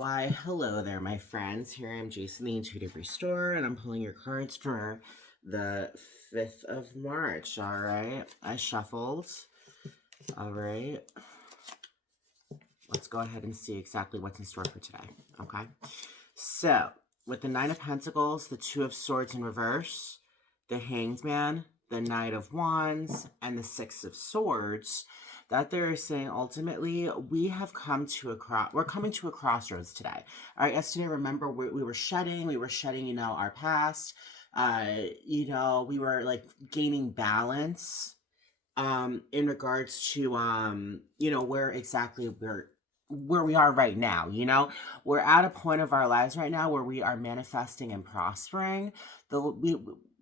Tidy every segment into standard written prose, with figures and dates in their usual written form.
Why, hello there, my friends. Here I am, Jason, the Intuitive Restorer, and I'm pulling your cards for the 5th of March, all right? I shuffled, all right? Let's go ahead and see exactly what's in store for today, okay? So, with the Nine of Pentacles, the Two of Swords in reverse, the Hanged Man, the Knight of Wands, and the Six of Swords, that they're saying ultimately we're coming to a crossroads today. All right, yesterday, remember, we were shedding, our past. We were like gaining balance in regards to where we are right now. We're at a point of our lives right now where we are manifesting and prospering.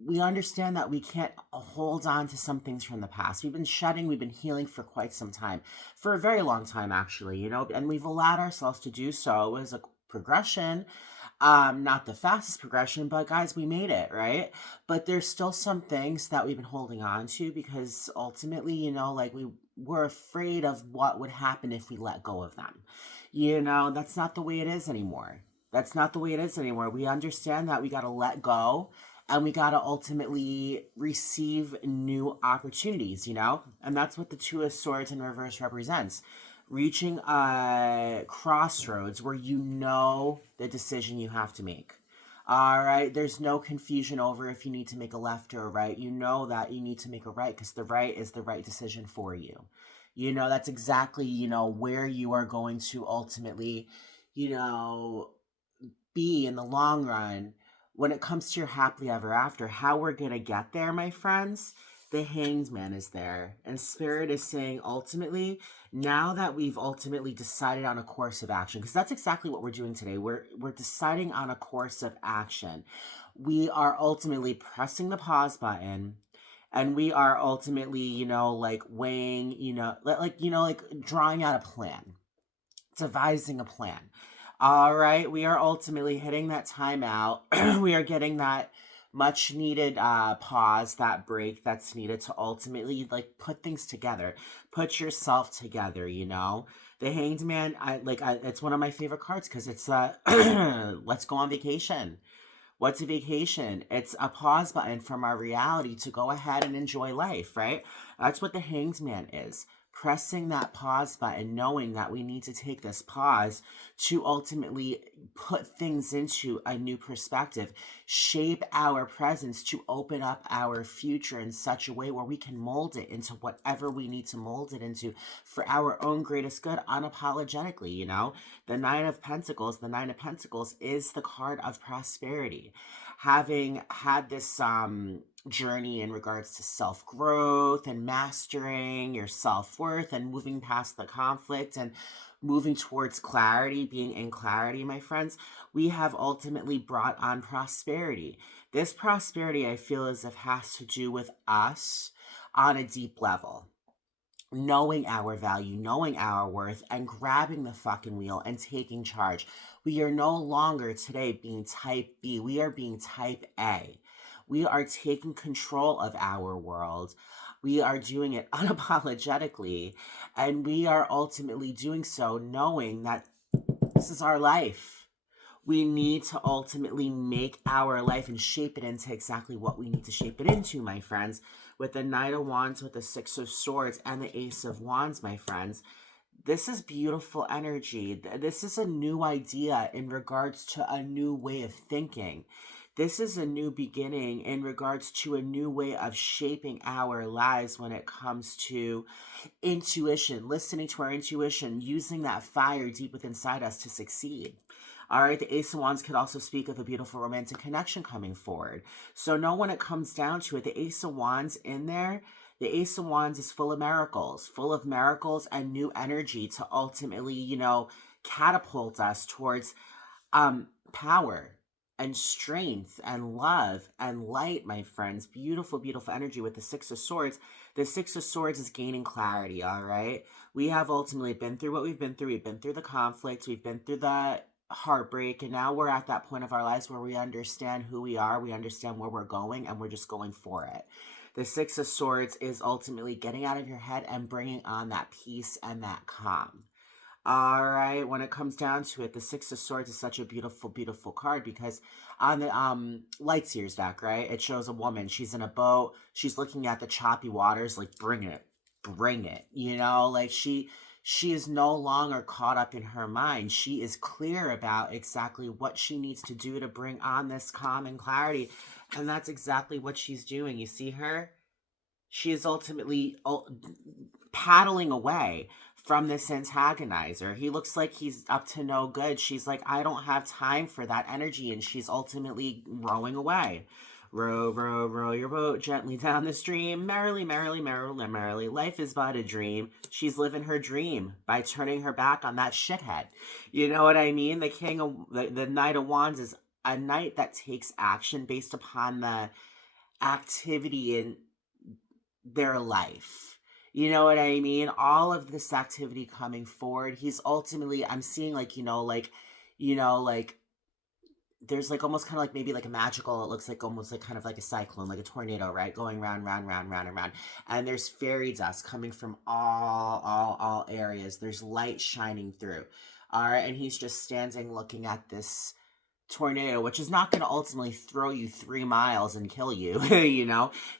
We understand that we can't hold on to some things from the past. We've been shedding, we've been healing for quite some time, for a very long time actually, and we've allowed ourselves to do so. It was a progression, not the fastest progression, but guys, we made it, right? But there's still some things that we've been holding on to because ultimately, like we were afraid of what would happen if we let go of them. That's not the way it is anymore. That's not the way it is anymore. We understand that we got to let go and we got to ultimately receive new opportunities, and that's what the Two of Swords in reverse represents. Reaching a crossroads where the decision you have to make. All right, there's no confusion over if you need to make a left or a right. You know that you need to make a right because the right is the right decision for you. That's exactly, where you are going to ultimately, be in the long run when it comes to your happily ever after. How we're going to get there, my friends, the Hanged Man is there. And Spirit is saying, ultimately, now that we've ultimately decided on a course of action, because that's exactly what we're doing today. We're deciding on a course of action. We are ultimately pressing the pause button. And we are ultimately, weighing, drawing out a plan, devising a plan. All right, we are ultimately hitting that timeout. We are getting that much needed pause, that break that's needed to ultimately put things together, put yourself together. The Hanged Man, it's one of my favorite cards because it's let's go on vacation. What's a vacation? It's a pause button from our reality to go ahead and enjoy life, right? That's what the Hanged Man is. Pressing that pause button, knowing that we need to take this pause to ultimately put things into a new perspective, shape our presence to open up our future in such a way where we can mold it into whatever we need to mold it into for our own greatest good, unapologetically. The Nine of Pentacles is the card of prosperity. Having had this journey in regards to self-growth and mastering your self-worth and moving past the conflict and moving towards clarity, being in clarity, my friends, we have ultimately brought on prosperity. This prosperity, I feel as if, has to do with us on a deep level. Knowing our value, knowing our worth, and grabbing the fucking wheel and taking charge. We are no longer today being type B. We are being type A. We are taking control of our world. We are doing it unapologetically. And we are ultimately doing so knowing that this is our life. We need to ultimately make our life and shape it into exactly what we need to shape it into, my friends. With the Knight of Wands, with the Six of Swords, and the Ace of Wands, my friends, this is beautiful energy. This is a new idea in regards to a new way of thinking. This is a new beginning in regards to a new way of shaping our lives when it comes to intuition, listening to our intuition, using that fire deep within inside us to succeed. All right, the Ace of Wands could also speak of a beautiful romantic connection coming forward. So know when it comes down to it, the Ace of Wands in there, the Ace of Wands is full of miracles and new energy to ultimately, catapult us towards power and strength and love and light, my friends. Beautiful, beautiful energy with the Six of Swords. The Six of Swords is gaining clarity, all right? We have ultimately been through what we've been through. We've been through the conflict. We've been through the heartbreak. And now we're at that point of our lives where we understand who we are. We understand where we're going, and we're just going for it. The Six of Swords is ultimately getting out of your head and bringing on that peace and that calm. All right, when it comes down to it, the Six of Swords is such a beautiful, beautiful card because on the Lightseer's deck, right, it shows a woman. She's in a boat. She's looking at the choppy waters, like bring it. You know, like she is no longer caught up in her mind. She is clear about exactly what she needs to do to bring on this calm and clarity, and that's exactly what she's doing. You see her? She is ultimately paddling away from this antagonizer. He looks like he's up to no good. She's like, I don't have time for that energy. And she's ultimately rowing away. Row, row, row your boat gently down the stream. Merrily, merrily, merrily, merrily. Life is but a dream. She's living her dream by turning her back on that shithead. You know what I mean? The Knight of Wands is a knight that takes action based upon the activity in their life. You know what I mean? All of this activity coming forward, he's ultimately, I'm seeing like, like there's like almost kind of like maybe like a magical, it looks like almost like kind of like a cyclone, like a tornado, right? Going round, round, round, round, and round. And there's fairy dust coming from all areas. There's light shining through. All right. And he's just standing looking at this tornado, which is not going to ultimately throw you 3 miles and kill you.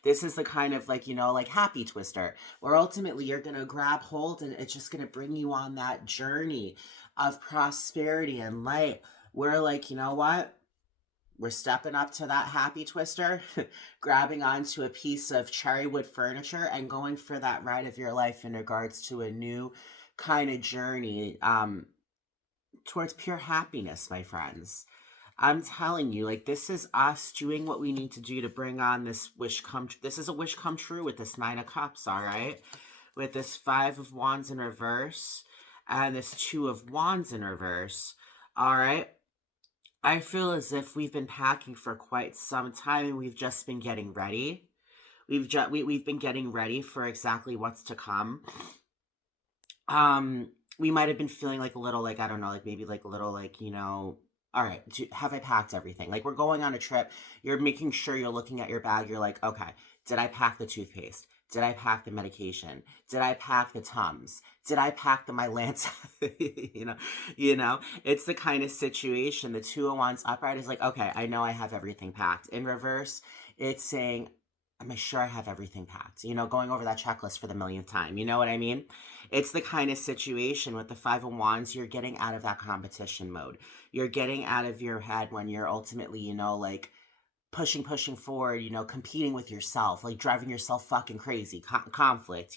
This is the kind of like, like happy twister, where ultimately you're going to grab hold and it's just going to bring you on that journey of prosperity and light, where like, you know what? We're stepping up to that happy twister, grabbing onto a piece of cherry wood furniture and going for that ride of your life in regards to a new kind of journey towards pure happiness, my friends. I'm telling you, like, this is us doing what we need to do to bring on this wish come. This is a wish come true with this Nine of Cups, all right? With this Five of Wands in reverse and this Two of Wands in reverse, all right? I feel as if we've been packing for quite some time and we've just been getting ready. We've been getting ready for exactly what's to come. We might have been feeling like a little, like, I don't know, like maybe like a little, like, all right, have I packed everything? Like, we're going on a trip. You're making sure you're looking at your bag. You're like, okay, did I pack the toothpaste? Did I pack the medication? Did I pack the Tums? Did I pack the Mylanta? It's the kind of situation. The Two of Wands upright is like, okay, I know I have everything packed. In reverse, it's saying, am I sure I have everything packed? Going over that checklist for the millionth time. You know what I mean? It's the kind of situation with the Five of Wands, you're getting out of that competition mode. You're getting out of your head when you're ultimately, like pushing forward, competing with yourself, like driving yourself fucking crazy, conflict,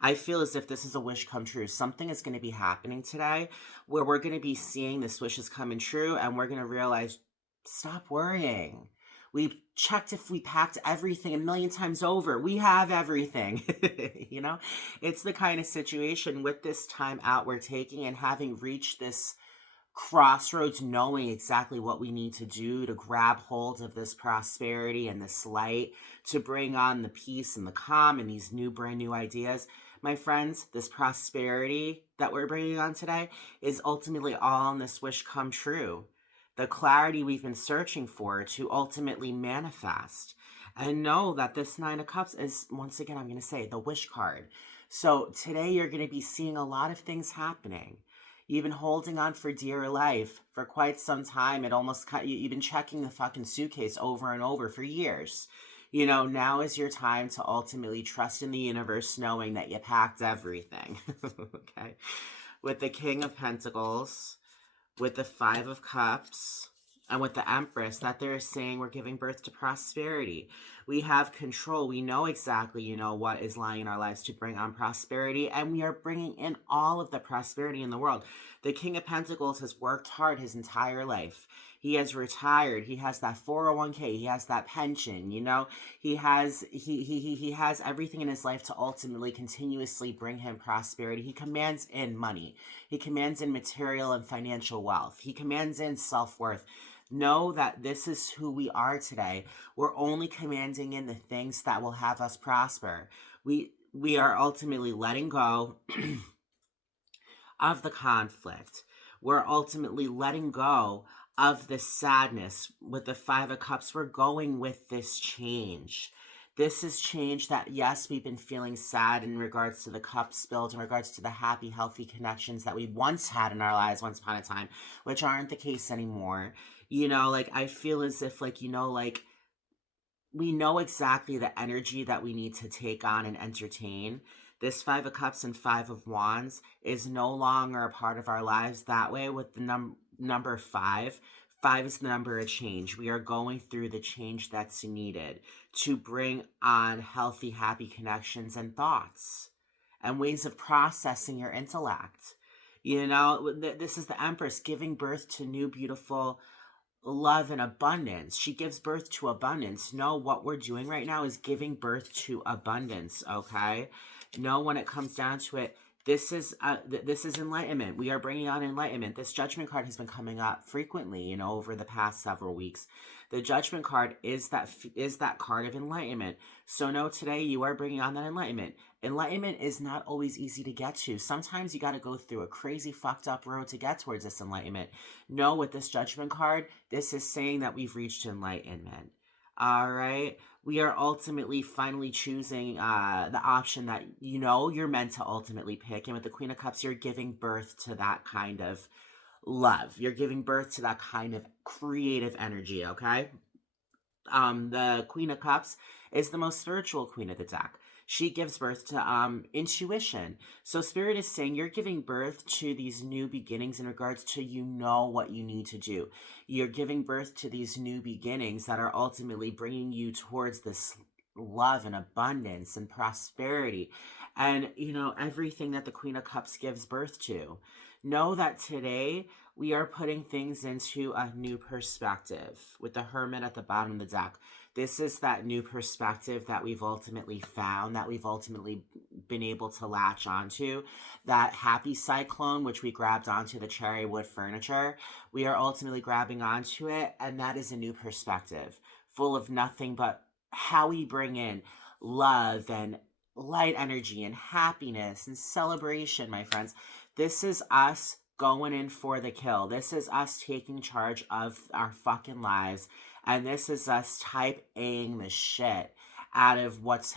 I feel as if this is a wish come true. Something is going to be happening today where we're going to be seeing this wish is coming true and we're going to realize, stop worrying. We checked if we packed everything a million times over. We have everything. It's the kind of situation with this time out we're taking and having reached this crossroads, knowing exactly what we need to do to grab hold of this prosperity and this light to bring on the peace and the calm and these brand new ideas. My friends, this prosperity that we're bringing on today is ultimately all in this wish come true. The clarity we've been searching for to ultimately manifest. And know that this Nine of Cups is, once again, I'm going to say, the wish card. So today you're going to be seeing a lot of things happening. You've been holding on for dear life for quite some time. You've been checking the fucking suitcase over and over for years. Now is your time to ultimately trust in the universe, knowing that you packed everything. Okay. With the King of Pentacles, with the Five of Cups, and with the Empress, that they're saying we're giving birth to prosperity. We have control. We know exactly, what is lying in our lives to bring on prosperity, and we are bringing in all of the prosperity in the world. The King of Pentacles has worked hard his entire life. He has retired. He has that 401k. He has that pension. He has everything in his life to ultimately continuously bring him prosperity. He commands in money. He commands in material and financial wealth. He commands in self-worth. Know that this is who we are today. We're only commanding in the things that will have us prosper. We are ultimately letting go of the conflict. We're ultimately letting go of the sadness. With the Five of Cups, we're going with this change. This is change that, yes, we've been feeling sad in regards to the cup spilled, in regards to the happy, healthy connections that we once had in our lives once upon a time, which aren't the case anymore. You know, like, I feel as if, like, you know, like, we know exactly the energy that we need to take on and entertain. This Five of Cups and Five of Wands is no longer a part of our lives that way with the number five. Five is the number of change. We are going through the change that's needed to bring on healthy, happy connections and thoughts and ways of processing your intellect. You know, this is the Empress giving birth to new, beautiful love and abundance. She gives birth to abundance. No, what we're doing right now is giving birth to abundance, okay? No, when it comes down to it, this is enlightenment. We are bringing on enlightenment. This Judgment card has been coming up frequently, you know, over the past several weeks. The Judgment card is that card of enlightenment. So no, today you are bringing on that enlightenment. Enlightenment is not always easy to get to. Sometimes you got to go through a crazy fucked up road to get towards this enlightenment. No, with this Judgment card, this is saying that we've reached enlightenment. All right. We are ultimately finally choosing the option that you know you're meant to ultimately pick. And with the Queen of Cups, you're giving birth to that kind of love. You're giving birth to that kind of creative energy, okay? The Queen of Cups is the most spiritual queen of the deck. She gives birth to intuition. So Spirit is saying you're giving birth to these new beginnings in regards to you know what you need to do. You're giving birth to these new beginnings that are ultimately bringing you towards this love and abundance and prosperity and, you know, everything that the Queen of Cups gives birth to. Know that today we are putting things into a new perspective with the Hermit at the bottom of the deck. This is that new perspective that we've ultimately found, that we've ultimately been able to latch onto. That happy cyclone, which we grabbed onto the cherry wood furniture, we are ultimately grabbing onto it, and that is a new perspective, full of nothing but how we bring in love and light energy and happiness and celebration, my friends. This is us going in for the kill. This is us taking charge of our fucking lives. And this is us type A-ing the shit out of what's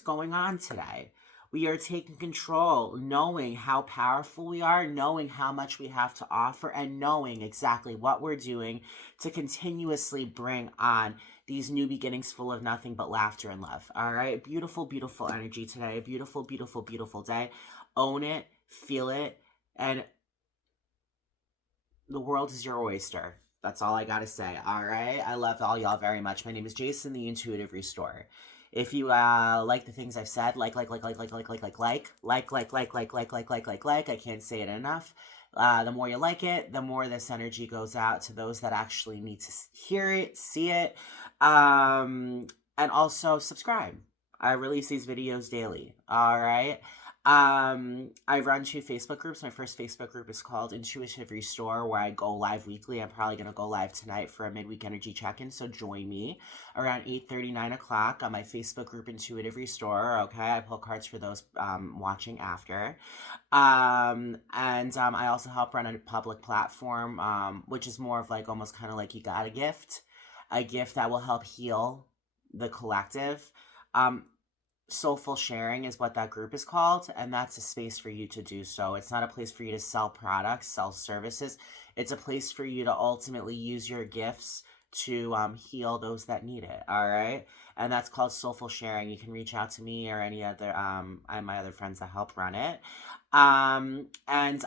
going on today. We are taking control, knowing how powerful we are, knowing how much we have to offer, and knowing exactly what we're doing to continuously bring on these new beginnings full of nothing but laughter and love. All right? Beautiful, beautiful energy today. Beautiful, beautiful, beautiful day. Own it, feel it, and the world is your oyster. That's all I gotta say. All right. I love all y'all very much. My name is Jason, the Intuitive Restorer. If you like the things I've said, like. I can't say it enough. The more you like it, the more this energy goes out to those that actually need to hear it, see it, and also subscribe. I release these videos daily. All right. I run 2 Facebook groups. My first Facebook group is called Intuitive Restore, where I go live weekly. I'm probably going to go live tonight for a midweek energy check-in, so join me around 8:30, 9 o'clock on my Facebook group, Intuitive Restore. Okay, I pull cards for those watching after. I also help run a public platform, which is more of like almost kind of like you got a gift that will help heal the collective. Soulful sharing is what that group is called, and that's a space for you to do so. It's not a place for you to sell products, sell services. It's a place for you to ultimately use your gifts to heal those that need it. All right, and that's called Soulful Sharing. You can reach out to me or any other my other friends that help run it. And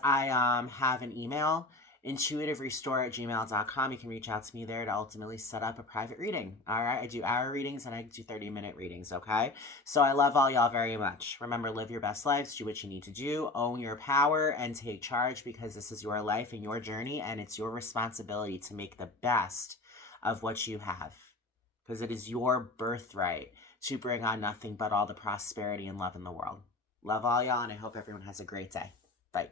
I have an email, intuitiverestore@gmail.com. You can reach out to me there to ultimately set up a private reading. All right, I do hour readings and I do 30-minute readings. Okay, so I love all y'all very much. Remember, live your best lives, do what you need to do, own your power, and take charge, because this is your life and your journey, and it's your responsibility to make the best of what you have, because it is your birthright to bring on nothing but all the prosperity and love in the world. Love all y'all, and I hope everyone has a great day. Bye.